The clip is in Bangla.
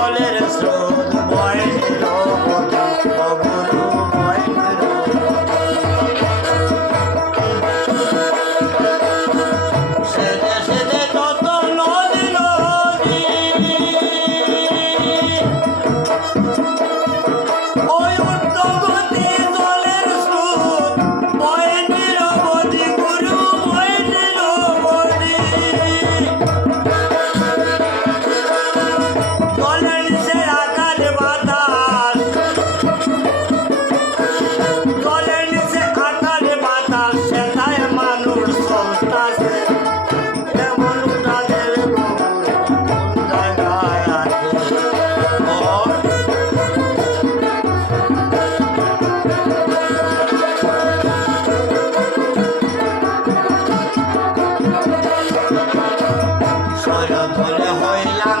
পাগলের স্রোত পাগল হইলাম।